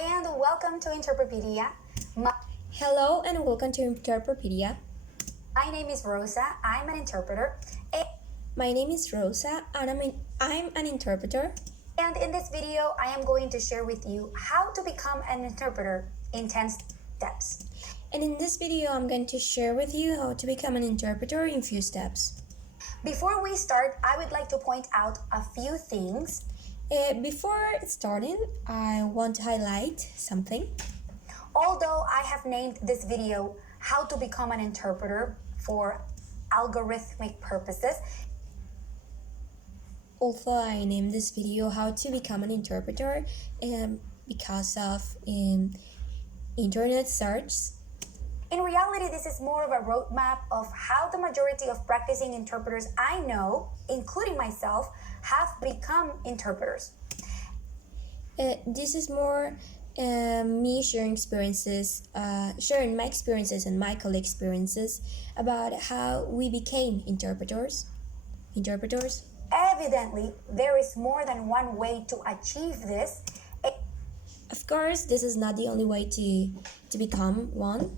and welcome to Interprepedia. My, Hello and welcome to Interprepedia. my name is Rosa, I'm an interpreter, My name is Rosa and I'm an interpreter. and in this video I am going to share with you how to become an interpreter in 10 steps. And in this video, I'm going to share with you how to become an interpreter in few steps. Before we start, I would like to point out a few things. Before starting, I want to highlight something. Although I have named this video How to Become an Interpreter for algorithmic purposes, Also, I named this video how to become an interpreter because of internet search. in reality, this is more of a roadmap of how the majority of practicing interpreters I know, including myself, have become interpreters. This is more me sharing sharing my experiences and my colleague experiences about how we became interpreters. Evidently, there is more than one way to achieve this. Of course, this is not the only way to become one.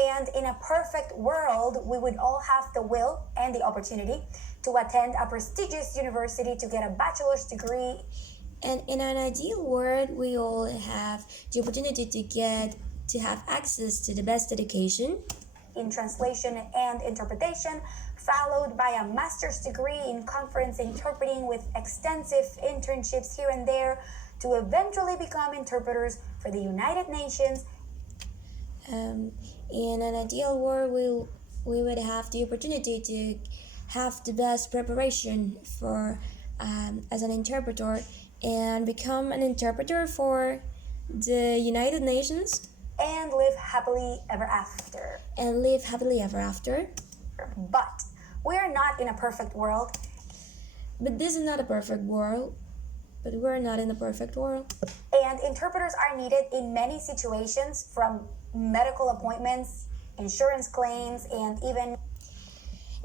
And in a perfect world, we would all have the will and the opportunity to attend a prestigious university to get a bachelor's degree. And in an ideal world, we all have the opportunity to have access to the best education In translation and interpretation, followed by a master's degree in conference interpreting with extensive internships here and there to eventually become interpreters for the United Nations. In an ideal world, we would have the opportunity to have the best preparation for as an interpreter and become an interpreter for the United Nations And live happily ever after. and live happily ever after. But we are not in a perfect world, But this is not a perfect world. But we're not in a perfect world. and interpreters are needed in many situations, from medical appointments, insurance claims, and even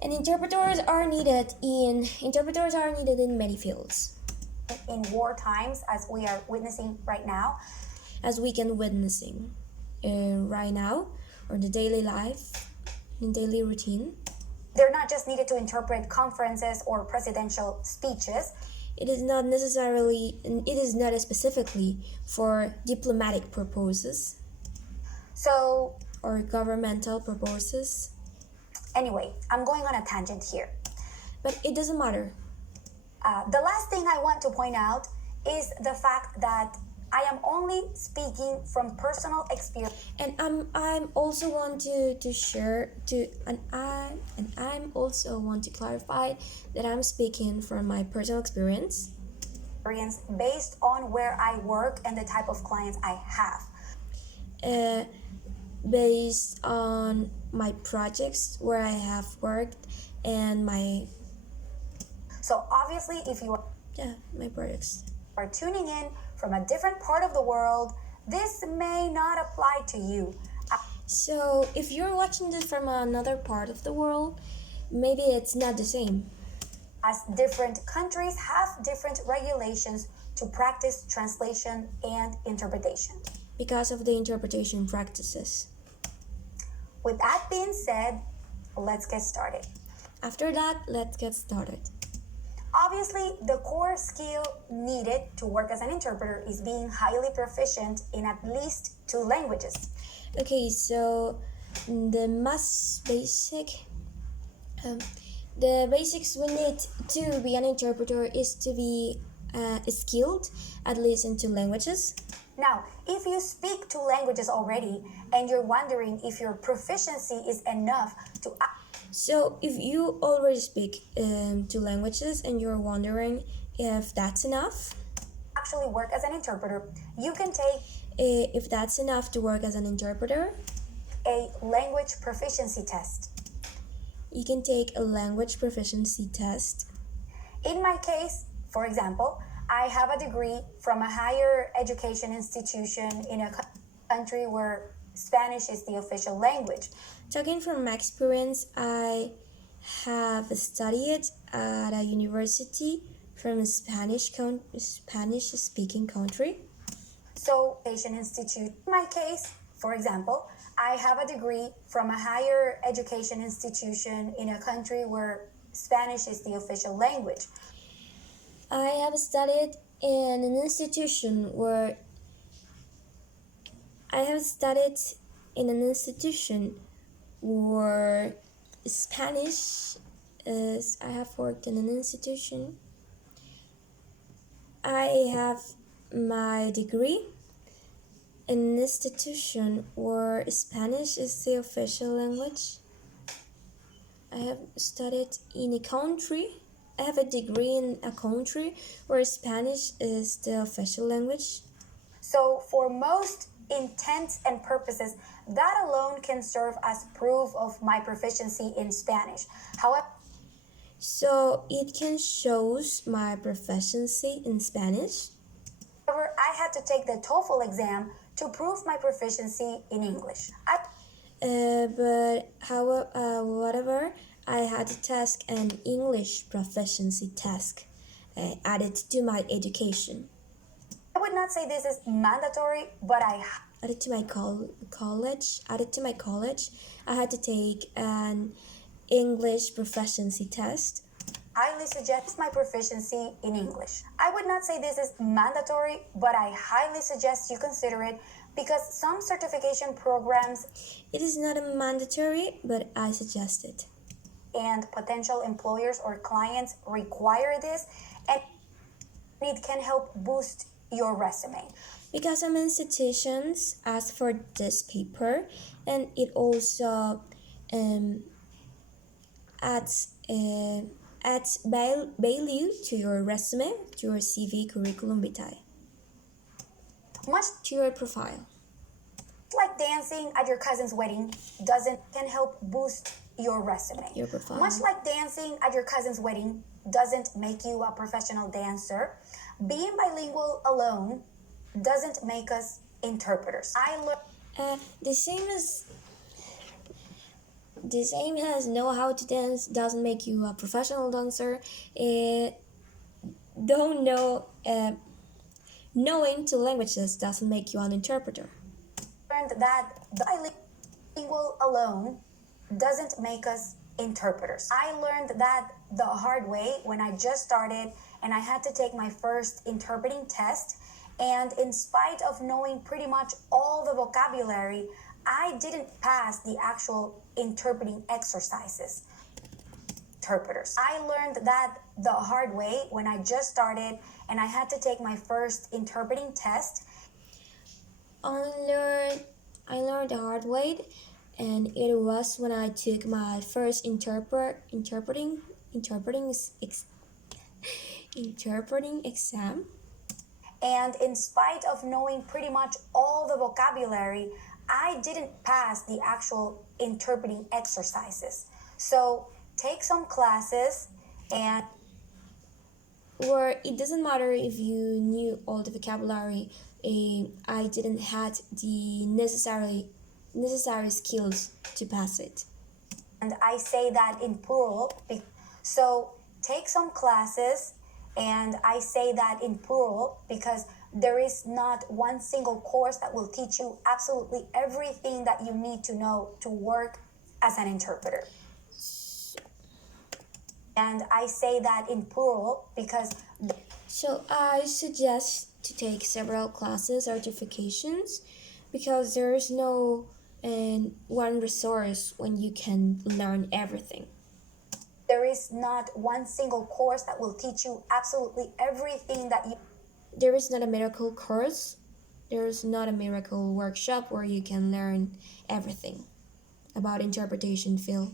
And interpreters are needed in many fields, in war times, as we are witnessing right now. as we can witnessing right now, or the daily life, in daily routine. They're not just needed to interpret conferences or presidential speeches. It is not specifically for diplomatic purposes So, or governmental purposes, anyway, I'm going on a tangent here. but it doesn't matter. The last thing I want to point out is the fact that I am only speaking from personal experience. And I'm also want to share to and I'm also want to clarify that I'm speaking from my personal experience. Based on where I work and the type of clients I have. Based on my projects where I have worked and So obviously, if you my projects. are tuning in from a different part of the world, this may not apply to you. So if you're watching this from another part of the world, maybe it's not the same. As different countries have different regulations to practice translation and interpretation. Because of the interpretation practices. With that being said, let's get started. After that, let's get started. Obviously, the core skill needed to work as an interpreter is being highly proficient in at least 2 languages. Okay, so the basics we need to be an interpreter is to be skilled at least in 2 languages. Now, if you speak 2 languages already and you're wondering if your proficiency is enough to So if you already speak 2 languages and you're wondering if that's enough, actually work as an interpreter, you can take if that's enough to work as an interpreter, a language proficiency test. you can take a language proficiency test. In my case, for example, I have a degree from a higher education institution in a country where Spanish is the official language. Talking from my experience, I have studied at a university from a Spanish-speaking country. So, Asian Institute, in my case, for example, I have a degree from a higher education institution in a country where Spanish is the official language. I have studied in an institution where I have studied in an institution where Spanish is. I have worked in an institution. I have my degree in an institution where Spanish is the official language. I have studied in a country. I have a degree in a country where Spanish is the official language. So, for most intents and purposes, that alone can serve as proof of my proficiency in Spanish. However, So it can shows my proficiency in Spanish. I had to take the TOEFL exam to prove my proficiency in English. Whatever, I had to take an English proficiency test added to my education. I would not say this is mandatory, but Added to my college. Added to my college, I had to take an English proficiency test. highly suggest my proficiency in English. I would not say this is mandatory, but I highly suggest you consider it because some certification programs It is not a mandatory, but I suggest it. and potential employers or clients require this, and it can help boost your resume. Because some institutions ask for this paper, and it also adds value to your resume, to your CV, curriculum vitae, Much to your profile. like dancing at your cousin's wedding can help boost your resume. Your profile. Much like dancing at your cousin's wedding doesn't make you a professional dancer, being bilingual alone doesn't make us interpreters. The same as know how to dance doesn't make you a professional dancer. Don't know knowing two languages doesn't make you an interpreter. Learned that bilingual alone doesn't make us interpreters. I learned that the hard way when I just started and I had to take my first interpreting test. And in spite of knowing pretty much all the vocabulary, I didn't pass the actual interpreting exercises. Interpreters. I learned that the hard way when I just started and I had to take my first interpreting test. I learned the hard way, and it was when I took my first interpreting exam. And in spite of knowing pretty much all the vocabulary, I didn't pass the actual interpreting exercises. So take some classes and Where it doesn't matter if you knew all the vocabulary, I didn't had the necessary skills to pass it. and I say that in plural. So take some classes, and I say that in plural because there is not one single course that will teach you absolutely everything that you need to know to work as an interpreter. And I say that in plural because So I suggest to take several classes, certifications, because there is no one resource when you can learn everything. there is not one single course that will teach you absolutely everything that you There is not a miracle course. There is not a miracle workshop where you can learn everything about interpretation field.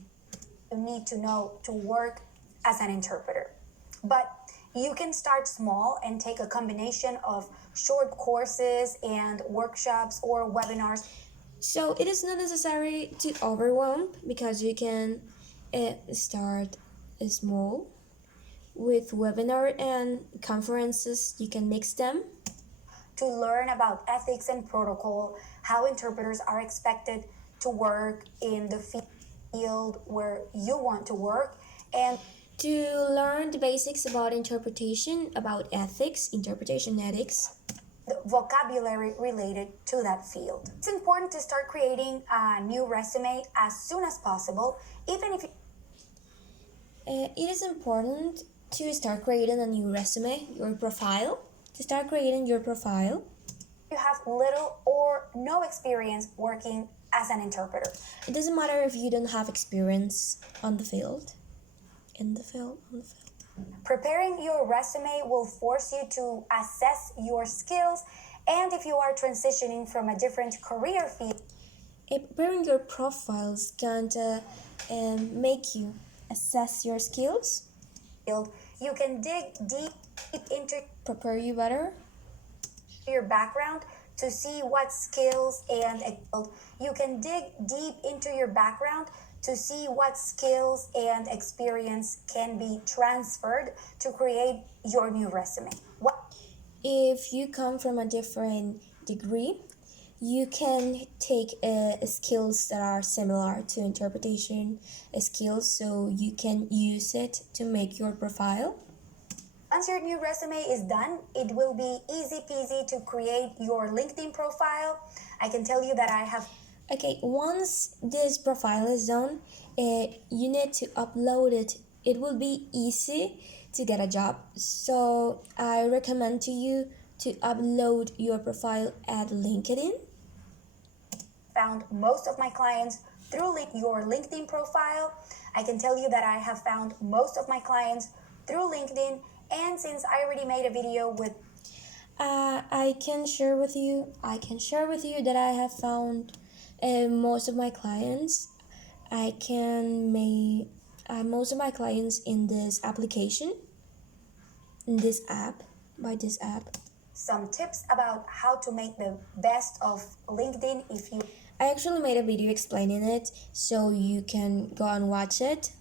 need to know to work as an interpreter. But you can start small and take a combination of short courses and workshops or webinars. So it is not necessary to overwhelm because you can start small with webinar and conferences. You can mix them To learn about ethics and protocol, how interpreters are expected to work in the field where you want to work, and to learn the basics about interpretation, about ethics, interpretation ethics. vocabulary related to that field. It's important to start creating a new resume as soon as possible, even if It is important to start creating a new resume, your profile. To start creating your profile, you have little or no experience working as an interpreter. it doesn't matter if you don't have experience on the field. In the field, on the field. Preparing your resume will force you to assess your skills, and if you are transitioning from a different career field, Preparing your profile is going to make you assess your skills, you can dig deep into prepare you better, your background to see what skills and you can dig deep into your background to see what skills and experience can be transferred to create your new resume. If you come from a different degree, you can take skills that are similar to interpretation skills, so you can use it to make your profile. Once your new resume is done, it will be easy peasy to create your LinkedIn profile. I can tell you that I have. Okay, once this profile is done, you need to upload it. It will be easy to get a job. So I recommend to you to upload your profile at LinkedIn. Found most of my clients through your LinkedIn profile. I can tell you that I have found most of my clients through LinkedIn, and since I already made a video with I can share with you that I have found most of my clients. I can make most of my clients in this application, in this app, by this app. Some tips about how to make the best of LinkedIn if you I actually made a video explaining it, so you can go and watch it.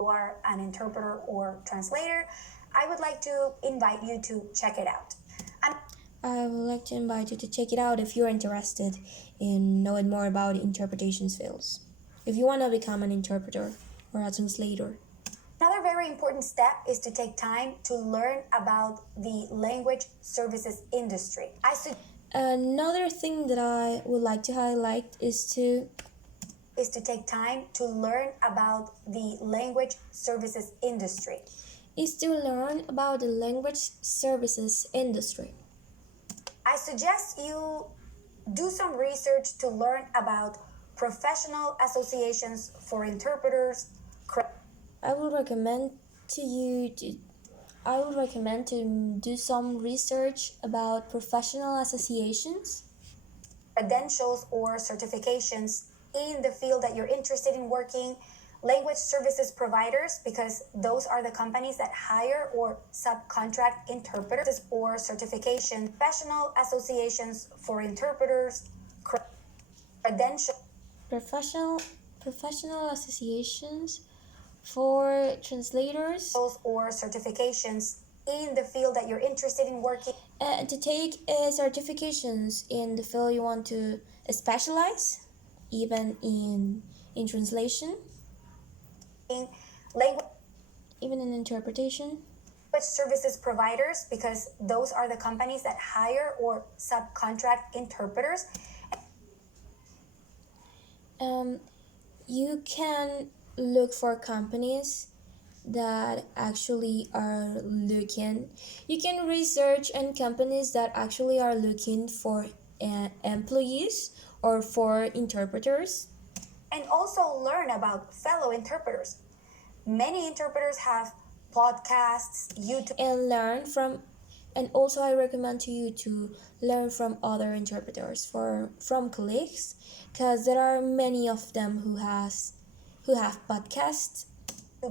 are an interpreter or translator. I would like to invite you to check it out. I would like to invite you to check it out if you're interested in knowing more about interpretation fields. If you want to become an interpreter or a translator. Another very important step is to take time to learn about the language services industry. Another thing that I would like to highlight is to take time to learn about the language services industry. I suggest you do some research to learn about professional associations for interpreters. I would recommend to do some research about professional associations, credentials or certifications in the field that you're interested in working, language services providers, because those are the companies that hire or subcontract interpreters, or certification, professional associations for interpreters, credentials, professional associations for translators, or certifications in the field that you're interested in working. To take certifications in the field you want to specialize, even in translation, Language even in interpretation. services providers, because those are the companies that hire or subcontract interpreters. You can look for companies that actually are looking. You can research on companies that actually are looking for employees or for interpreters. And also learn about fellow interpreters. Many interpreters have podcasts, YouTube, And learn from, and also I recommend to you to learn from other interpreters, from colleagues, because there are many of them who have podcasts,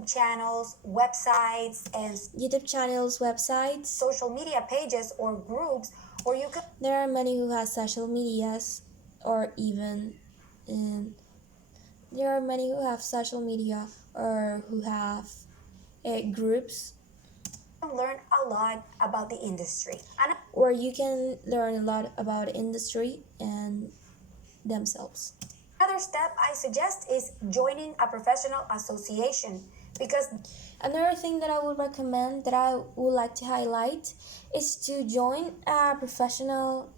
channels, websites, and YouTube channels, websites, social media pages or groups, or you can. There are many who have social medias, or even there are many who have social media or who have groups Learn a lot about the industry. where you can learn a lot about industry and themselves. Another step I suggest is joining a professional association. because Another thing that I would recommend, that I would like to highlight, is to join a professional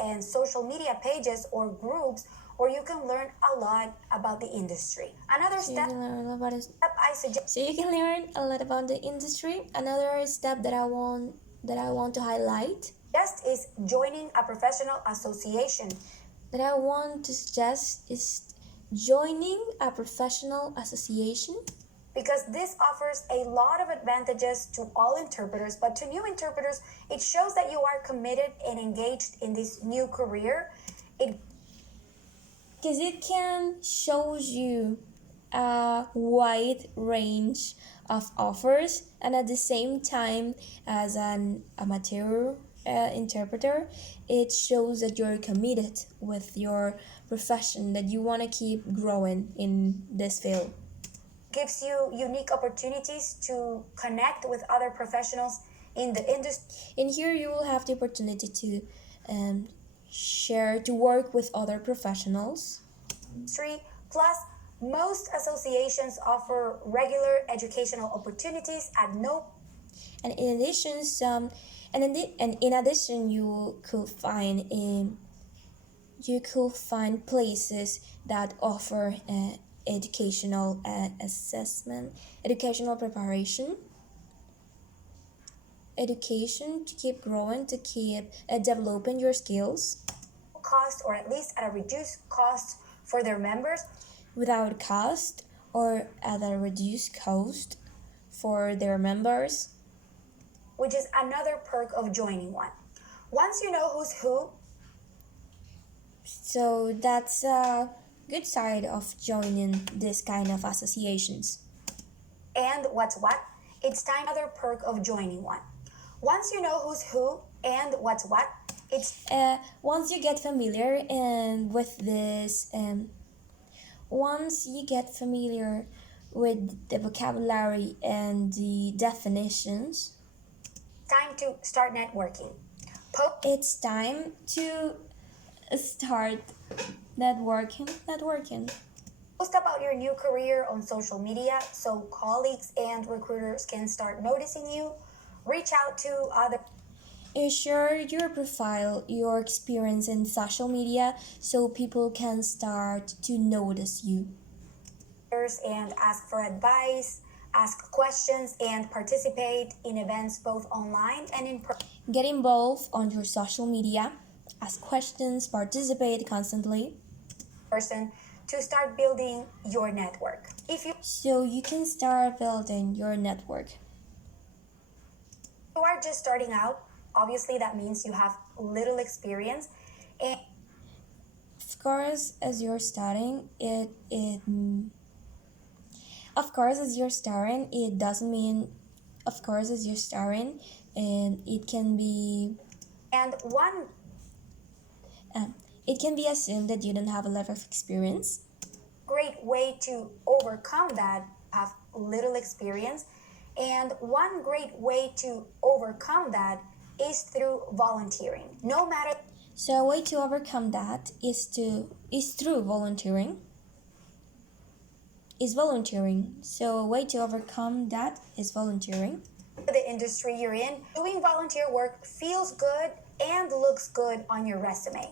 and social media pages or groups where you can learn a lot about the industry. Another so you step can learn about it. I suggest So you can learn a lot about the industry. Another step that I want to highlight, is joining a professional association. that I want to suggest, is joining a professional association, Because this offers a lot of advantages to all interpreters, but to new interpreters, it shows that you are committed and engaged in this new career. because it can shows you a wide range of offers, and at the same time, as an amateur interpreter, it shows that you're committed with your profession, that you want to keep growing in this field. Gives you unique opportunities to connect with other professionals in the industry. In here, you will have the opportunity to to work with other professionals. Plus, most associations offer regular educational opportunities at no. And in addition, in addition, you could find places that offer educational assessment, educational preparation, education to keep growing, to keep developing your skills Cost, or at least at a reduced cost for their members, without cost or at a reduced cost for their members, which is another perk of joining one. Once you know who's who, so that's a good side of joining this kind of associations. and what's what, it's time another perk of joining one. Once you know who's who and what's what, it's Once you get familiar and with this, once you get familiar with the vocabulary and the definitions, time to start networking. it's time to start networking. Post about your new career on social media so colleagues and recruiters can start noticing you. Reach out to other Share your profile, your experience in social media, so people can start to notice you. and ask for advice, ask questions, and participate in events both online and in person. Get involved on your social media, ask questions, participate constantly, To start building your network. If you so you can start building your network. are just starting out, obviously that means you have little experience, and Of course, as you're starting, of course, as you're starting, it doesn't mean, of course, as you're starting, and it can be, one it can be assumed that you don't have a lot of experience. great way to overcome that, have little experience, and one great way to overcome that is through volunteering. No matter So a way to overcome that is through volunteering. Is volunteering. So a way to overcome that is volunteering. the industry you're in, doing volunteer work feels good and looks good on your resume.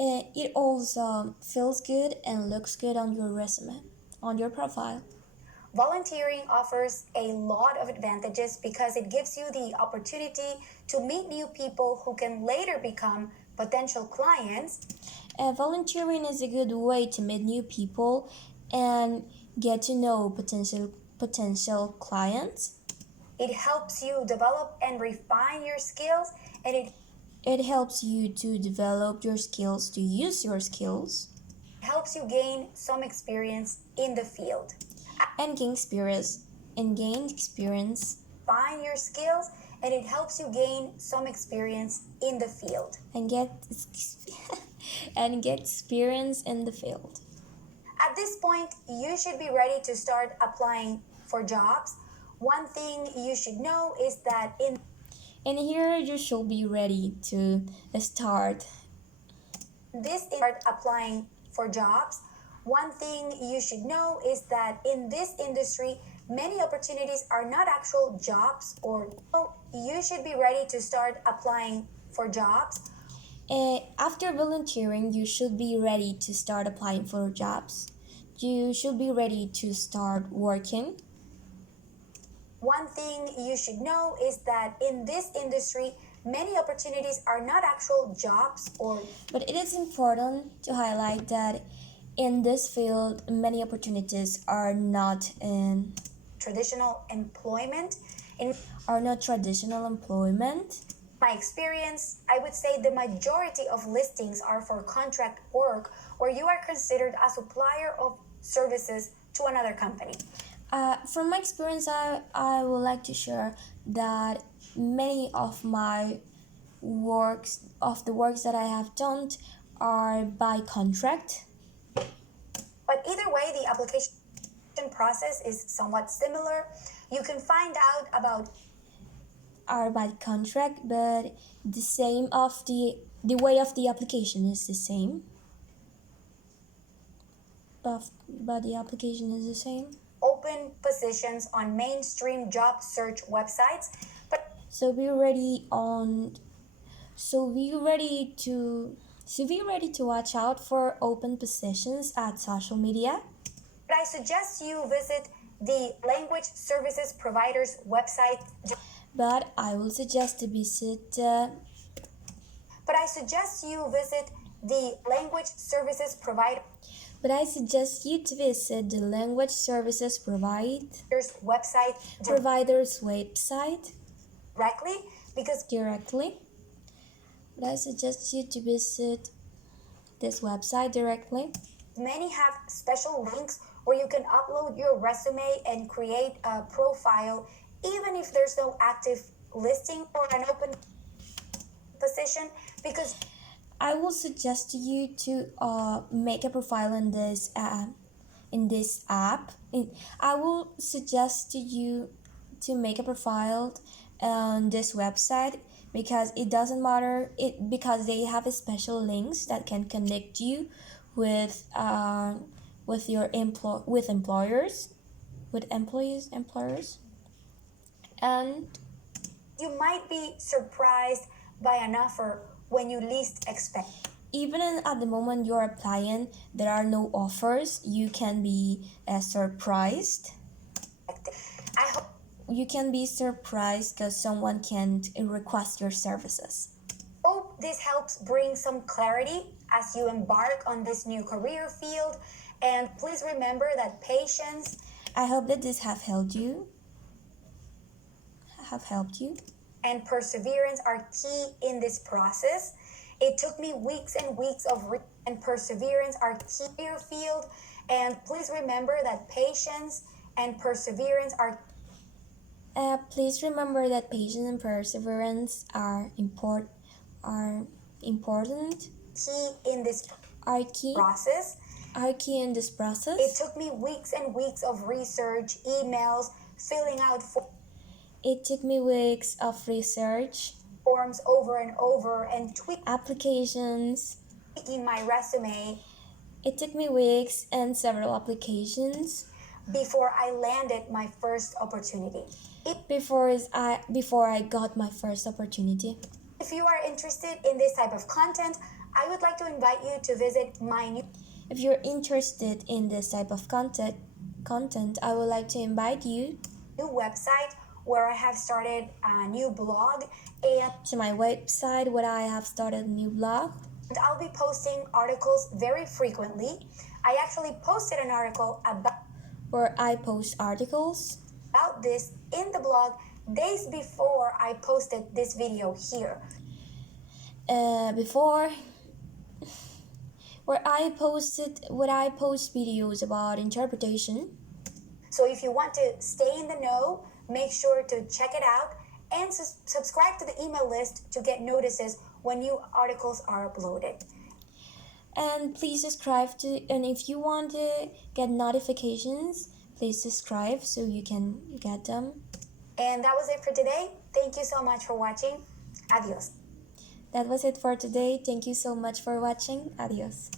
It also feels good and looks good on your resume, on your profile. Volunteering offers a lot of advantages because it gives you the opportunity to meet new people who can later become potential clients. Volunteering is a good way to meet new people and get to know potential clients. It helps you develop and refine your skills, and it helps you to develop your skills, to use your skills, helps you gain some experience in the field. And gain experience. Find your skills, and it helps you gain some experience in the field. And get experience in the field. At this point, you should be ready to start applying for jobs. One thing you should know is that in here you should be ready to start applying for jobs. One thing you should know is that in this industry, many opportunities are not actual jobs, or you should be ready to start applying for jobs. After volunteering, you should be ready to start applying for jobs. You should be ready to start working. One thing you should know is that in this industry, many opportunities are not actual jobs, or But it is important to highlight that in this field, many opportunities are not traditional employment. In traditional employment. my experience, I would say the majority of listings are for contract work where you are considered a supplier of services to another company. From my experience, I would like to share that many of my the works that I have done are by contract. But either way, the application process is somewhat similar. You can find out about Are by contract, but the same of the way of the application is the same. But the application is the same. open positions on mainstream job search websites. But So be ready to watch out for open positions at social media. I suggest you visit the language services providers website. But I will suggest to visit. But I suggest you visit the language services provider. But I suggest you to visit the language services provider's website directly. But I suggest you to visit this website directly. Many have special links where you can upload your resume and create a profile, even if there's no active listing or an open position, because I will suggest to you to make a profile in this app. I will suggest to you to make a profile on this website because it doesn't matter because they have special links that can connect you with employers, and you might be surprised by an offer when you least expect. Even at the moment you're applying, there are no offers. You can be surprised. I hope You can be surprised because someone can request your services. this helps bring some clarity as you embark on this new career field. And please remember that patience. I hope that this have helped you. And perseverance are key in this process. It took me weeks and weeks of and perseverance are key in your field. And please remember that patience and perseverance are. Please remember that patience and perseverance are important. Key in this process. It took me weeks and weeks of research, emails, filling out forms over and over, and applications. tweaking my resume. It took me weeks and several applications before I landed my first opportunity. Before I got my first opportunity. If you are interested in this type of content, I would like to invite you to visit my new. If you're interested in this type of content, I would like to invite you new website where I have started a new blog, and to my website where I have started a new blog. And I'll be posting articles very frequently. I actually posted an article where I post articles about this in the blog days before I posted this video here. Where I post videos about interpretation. So if you want to stay in the know, make sure to check it out and subscribe to the email list to get notices when new articles are uploaded. And please subscribe and if you want to get notifications, please subscribe so you can get them. And that was it for today. Thank you so much for watching. Adios. That was it for today. Thank you so much for watching. Adios.